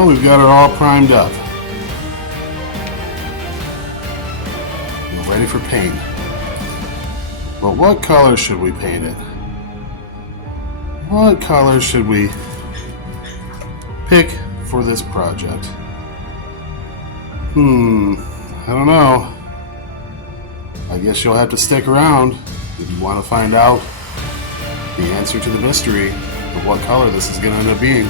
Well, we've got it all primed up. We're ready for paint. But what color should we paint it? What color should we pick for this project? I don't know. I guess you'll have to stick around if you want to find out the answer to the mystery of what color this is going to end up being.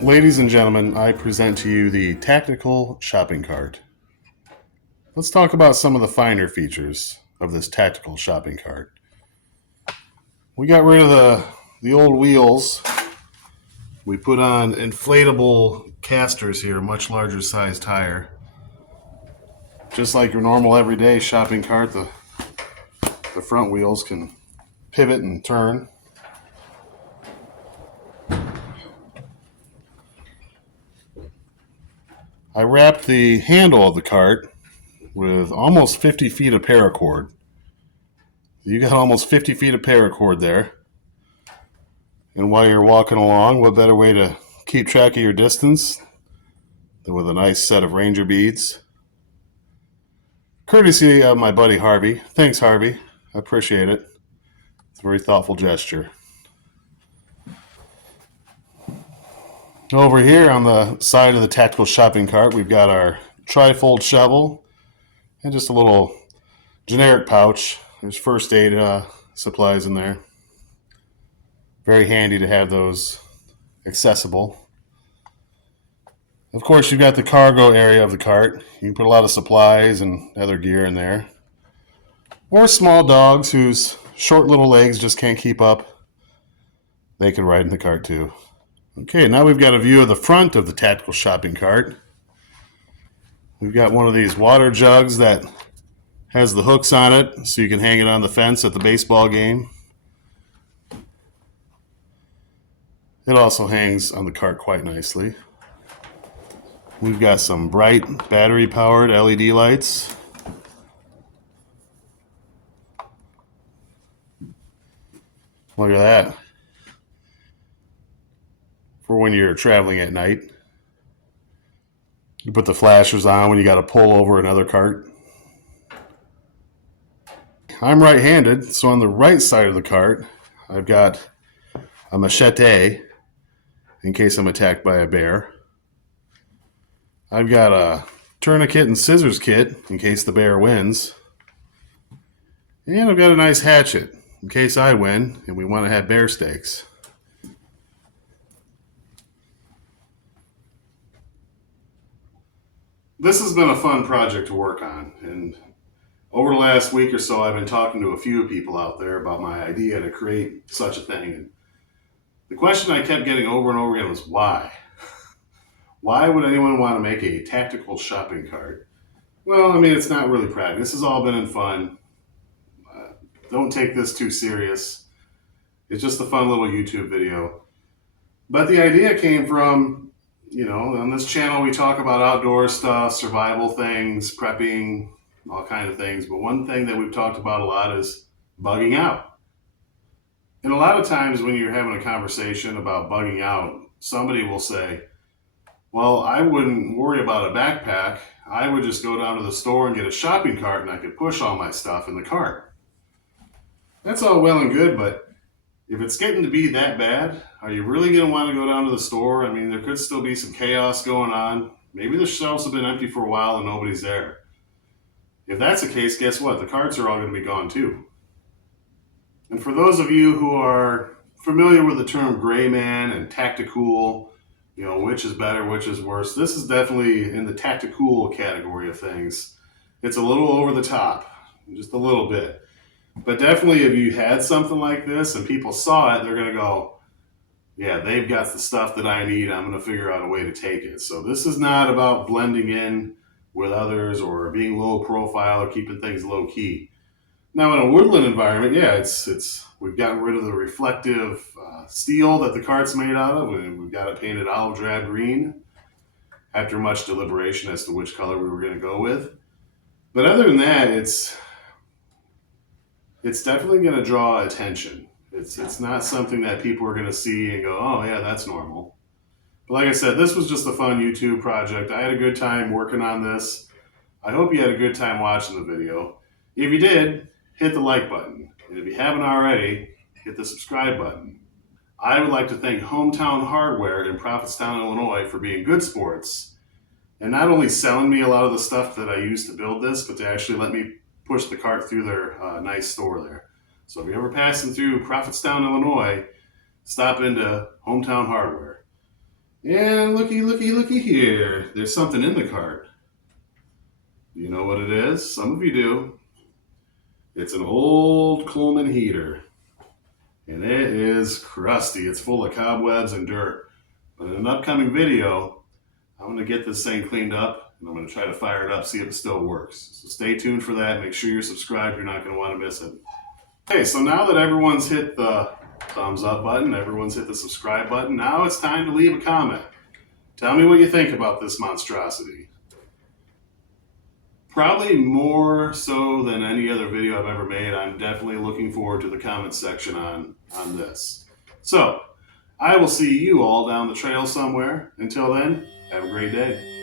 Ladies and gentlemen, I present to you the tactical shopping cart. Let's talk about some of the finer features of this tactical shopping cart. We got rid of the old wheels. We put on inflatable casters here, much larger size tire. Just like your normal everyday shopping cart, the front wheels can pivot and turn. I wrapped the handle of the cart with almost 50 feet of paracord. You got almost 50 feet of paracord there. And while you're walking along, what better way to keep track of your distance than with a nice set of ranger beads? Courtesy of my buddy Harvey. Thanks, Harvey. I appreciate it. It's a very thoughtful gesture. Over here on the side of the tactical shopping cart, we've got our tri-fold shovel and just a little generic pouch. There's first aid supplies in there. Very handy to have those accessible. Of course, you've got the cargo area of the cart. You can put a lot of supplies and other gear in there. Or small dogs whose short little legs just can't keep up. They can ride in the cart too. Okay, now we've got a view of the front of the tactical shopping cart. We've got one of these water jugs that has the hooks on it so you can hang it on the fence at the baseball game. It also hangs on the cart quite nicely. We've got some bright battery-powered LED lights. Look at that. For when you're traveling at night. You put the flashers on when you got to pull over another cart. I'm right-handed, so on the right side of the cart, I've got a machete in case I'm attacked by a bear. I've got a tourniquet and scissors kit in case the bear wins. And I've got a nice hatchet in case I win and we want to have bear steaks. This has been a fun project to work on, and over the last week or so I've been talking to a few people out there about my idea to create such a thing. And the question I kept getting over and over again was why? Why would anyone want to make a tactical shopping cart? Well, I mean, it's not really practical. This has all been in fun. Uh, don't take this too serious. It's just a fun little YouTube video. But the idea came from, on this channel we talk about outdoor stuff, survival things, prepping, all kind of things. But one thing that we've talked about a lot is bugging out. And a lot of times when you're having a conversation about bugging out, somebody will say, well, I wouldn't worry about a backpack. I would just go down to the store and get a shopping cart and I could push all my stuff in the cart. That's all well and good, but if it's getting to be that bad, are you really going to want to go down to the store? I mean, there could still be some chaos going on. Maybe the shelves have been empty for a while and nobody's there. If that's the case, guess what? The carts are all going to be gone too. And for those of you who are familiar with the term gray man and tactical, which is better, which is worse, this is definitely in the tactical category of things. It's a little over the top, just a little bit. But definitely if you had something like this and people saw it, they're going to go, yeah, they've got the stuff that I need. I'm going to figure out a way to take it. So this is not about blending in with others or being low profile or keeping things low key. Now in a woodland environment, yeah, it's we've gotten rid of the reflective steel that the cart's made out of, and we've got it painted olive drab green after much deliberation as to which color we were going to go with. But other than that, it's definitely going to draw attention. It's not something that people are going to see and go, oh yeah, that's normal. But like I said, this was just a fun YouTube project. I had a good time working on this. I hope you had a good time watching the video. If you did, hit the like button. And if you haven't already, hit the subscribe button. I would like to thank Hometown Hardware in Prophetstown, Illinois for being good sports and not only selling me a lot of the stuff that I used to build this, but to actually let me push the cart through their nice store there. So if you're ever passing through Prophetstown, Illinois, stop into Hometown Hardware. And looky here. There's something in the cart. Do you know what it is? Some of you do. It's an old Coleman heater. And it is crusty. It's full of cobwebs and dirt. But in an upcoming video, I'm going to get this thing cleaned up and I'm going to try to fire it up, see if it still works. So stay tuned for that. Make sure you're subscribed. You're not going to want to miss it. Okay, so now that everyone's hit the thumbs up button, everyone's hit the subscribe button, now it's time to leave a comment. Tell me what you think about this monstrosity. Probably more so than any other video I've ever made. I'm definitely looking forward to the comment section on this. So, I will see you all down the trail somewhere. Until then, have a great day.